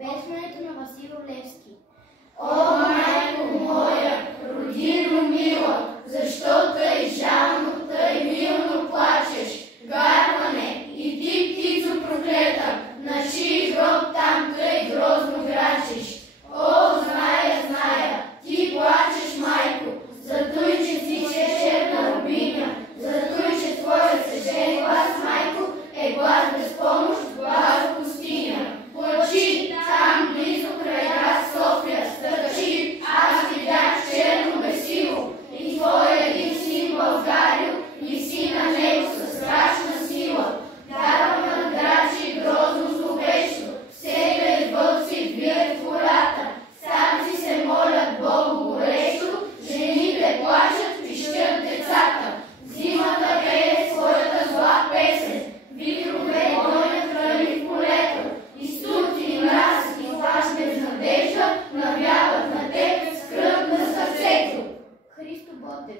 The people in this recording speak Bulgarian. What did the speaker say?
Обесването на Васил Левски. О, майко моя, родино мила, защо тъй жално, тъй милно плачеш? Гарване, и ти, птицо проклета, на чий гроб там тъй грозно грачиш? О, зная, зная, ти плачеш, майко, за той, че си черна рубиня, за той, че твоят свещен глас, майко, е глас без помощ, глас в пустиня. Плачи, там близо край град София, стърчи, аз видях черно бесило, и твоя един син Българио, виси на него със страшна сила. Дава на грачи грозно зловещо, сега и вълци вият в полята, старци се молят Богу горещо, жените плачат, пищят децата. Зимата пее своята зла песен, вихрове гонят храни в полето, и студ и мраз и плач безнадежда навяват на теб скръб на сърцето. Христо Ботев.